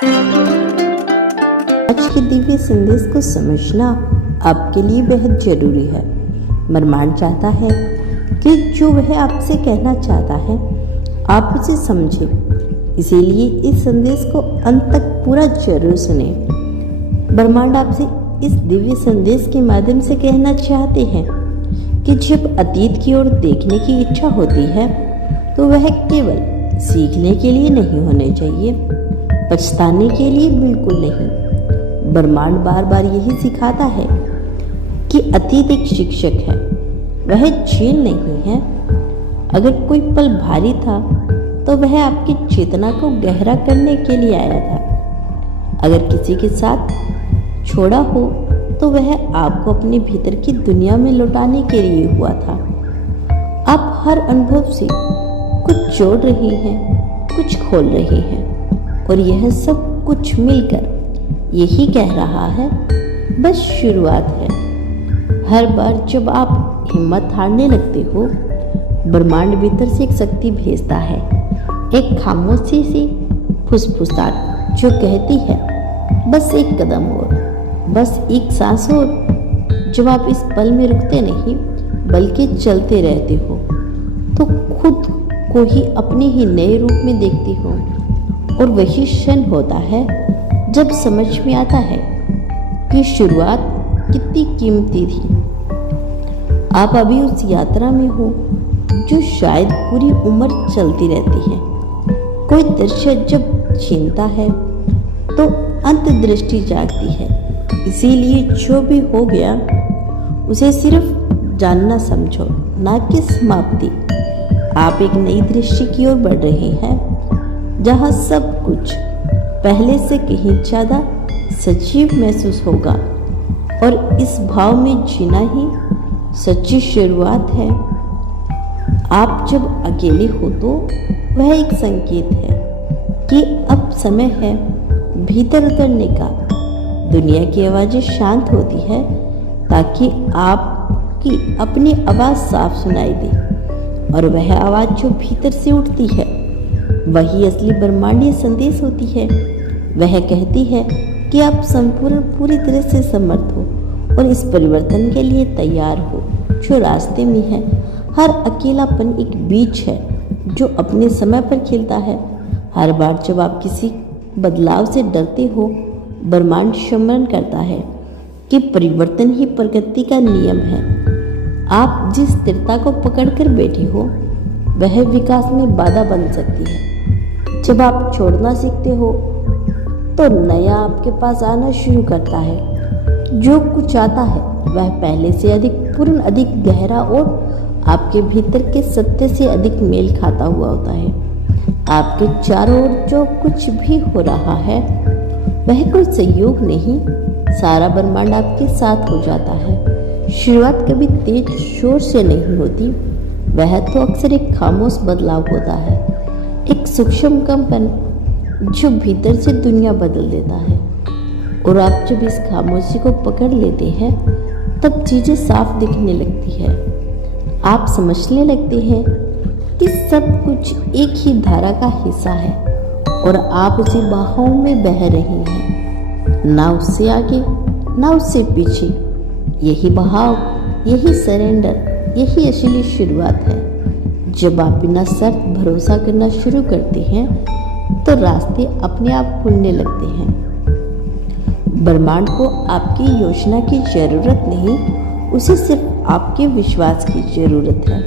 आज के दिव्य संदेश को समझना आपके लिए बेहद जरूरी है। ब्रह्मांड चाहता है कि जो वह आपसे कहना चाहता है आप उसे समझें, इसीलिए इस संदेश को अंत तक पूरा जरूर सुने। ब्रह्मांड आपसे इस दिव्य संदेश के माध्यम से कहना चाहते हैं कि जब अतीत की ओर देखने की इच्छा होती है तो वह केवल सीखने के लिए नहीं होने चाहिए, पछताने के लिए बिल्कुल नहीं। ब्रह्मांड बार बार यही सिखाता है कि अतीत एक शिक्षक है, वह जेल नहीं है। अगर कोई पल भारी था तो वह आपकी चेतना को गहरा करने के लिए आया था। अगर किसी के साथ छोड़ा हो तो वह आपको अपने भीतर की दुनिया में लौटाने के लिए हुआ था। आप हर अनुभव से कुछ जोड़ रहे हैं, कुछ खोल रहे हैं, और यह सब कुछ मिलकर यही कह रहा है बस शुरुआत है। हर बार जब आप हिम्मत हारने लगते हो, ब्रह्मांड भीतर से एक शक्ति भेजता है, एक खामोशी सी फुसफुसाहट जो कहती है बस एक कदम और, बस एक सांस और। जब आप इस पल में रुकते नहीं बल्कि चलते रहते हो तो खुद को ही अपने ही नए रूप में देखती हो, और वही क्षण होता है जब समझ में आता है कि शुरुआत कितनी कीमती थी। आप अभी उस यात्रा में हो जो शायद पूरी उम्र चलती रहती है। कोई दृश्य जब छीनता है तो अंतर्दृष्टि जागती है। इसीलिए जो भी हो गया उसे सिर्फ जानना समझो, ना कि समाप्ति। आप एक नई दृष्टि की ओर बढ़ रहे हैं जहां सब कुछ पहले से कहीं ज़्यादा सजीव महसूस होगा, और इस भाव में जीना ही सच्ची शुरुआत है। आप जब अकेले हो तो वह एक संकेत है कि अब समय है भीतर उतरने का। दुनिया की आवाज़ें शांत होती है ताकि आपकी अपनी आवाज़ साफ सुनाई दे, और वह आवाज़ जो भीतर से उठती है वही असली ब्रह्मांडीय संदेश होती है। वह कहती है कि आप संपूर्ण पूरी तरह से समर्थ हो और इस परिवर्तन के लिए तैयार हो जो रास्ते में है। हर अकेलापन एक बीज है जो अपने समय पर खिलता है। हर बार जब आप किसी बदलाव से डरते हो, ब्रह्मांड स्मरण करता है कि परिवर्तन ही प्रकृति का नियम है। आप जिस स्थिरता को पकड़कर बैठे हो वह विकास में बाधा बन सकती है। जब आप छोड़ना सीखते हो तो नया आपके पास आना शुरू करता है। जो कुछ आता है वह पहले से अधिक पूर्ण, अधिक गहरा और आपके भीतर के सत्य से अधिक मेल खाता हुआ होता है। आपके चारों ओर जो कुछ भी हो रहा है वह कोई संयोग नहीं, सारा ब्रह्मांड आपके साथ हो जाता है। शुरुआत कभी तेज शोर से नहीं होती, वह तो अक्सर एक खामोश बदलाव होता है, एक सूक्ष्म कंपन जो भीतर से दुनिया बदल देता है। और आप जब इस खामोशी को पकड़ लेते हैं तब चीज़ें साफ दिखने लगती है। आप समझने लगते हैं कि सब कुछ एक ही धारा का हिस्सा है और आप उसी बहाव में बह रहे हैं, ना उससे आगे ना उससे पीछे। यही बहाव, यही सरेंडर, यही असली शुरुआत है। जब आप बिना शर्त भरोसा करना शुरू करते हैं तो रास्ते अपने आप खुलने लगते हैं। ब्रह्मांड को आपकी योजना की जरूरत नहीं, उसे सिर्फ आपके विश्वास की जरूरत है।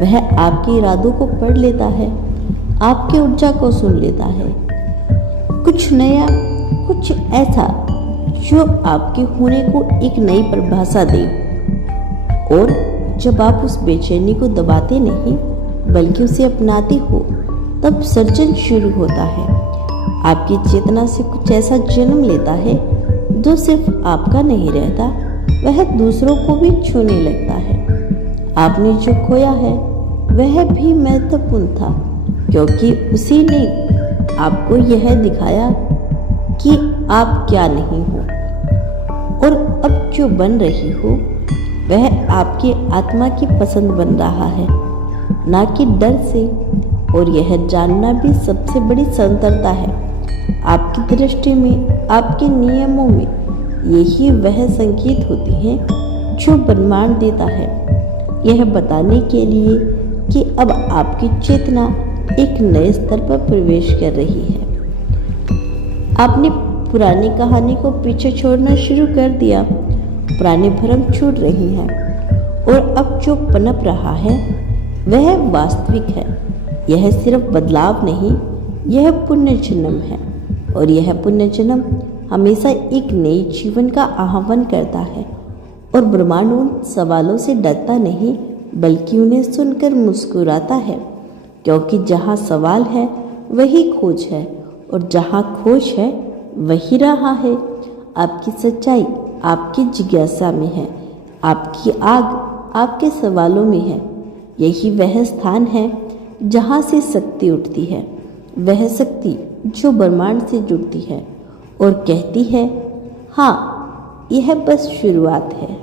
वह आपके इरादों को पढ़ लेता है, आपकी ऊर्जा को सुन लेता है। कुछ नया, कुछ ऐसा जो आपके होने को एक नई परिभाषा दे। और जब आप उस बेचैनी को दबाते नहीं बल्कि उसे अपनाते हो तब सर्जन शुरू होता है। आपकी चेतना से कुछ ऐसा जन्म लेता है जो सिर्फ आपका नहीं रहता, वह दूसरों को भी छूने लगता है। आपने जो खोया है वह भी महत्वपूर्ण था, क्योंकि उसी ने आपको यह दिखाया कि आप क्या नहीं हो। और अब जो बन रही हो वह आपकी आत्मा की पसंद बन रहा है, ना कि डर से। और यह जानना भी सबसे बड़ी स्वतंत्रता है आपकी दृष्टि में, आपके नियमों में यही वह संकेत होती हैं जो ब्रह्मांड देता है, यह बताने के लिए कि अब आपकी चेतना एक नए स्तर पर प्रवेश कर रही है। आपने पुरानी कहानी को पीछे छोड़ना शुरू कर दिया, पुराने भ्रम छूट रही हैं और अब जो पनप रहा है वह वास्तविक है। यह सिर्फ बदलाव नहीं, यह पुण्य जन्म है और यह पुण्य जन्म हमेशा एक नई जीवन का आह्वान करता है। और ब्रह्मांड उन सवालों से डरता नहीं बल्कि उन्हें सुनकर मुस्कुराता है, क्योंकि जहाँ सवाल है वही खोज है और जहाँ खोज है वही राह है। आपकी सच्चाई आपकी जिज्ञासा में है, आपकी आग आपके सवालों में है। यही वह स्थान है जहाँ से शक्ति उठती है, वह शक्ति जो ब्रह्मांड से जुड़ती है और कहती है, हाँ, यह बस शुरुआत है।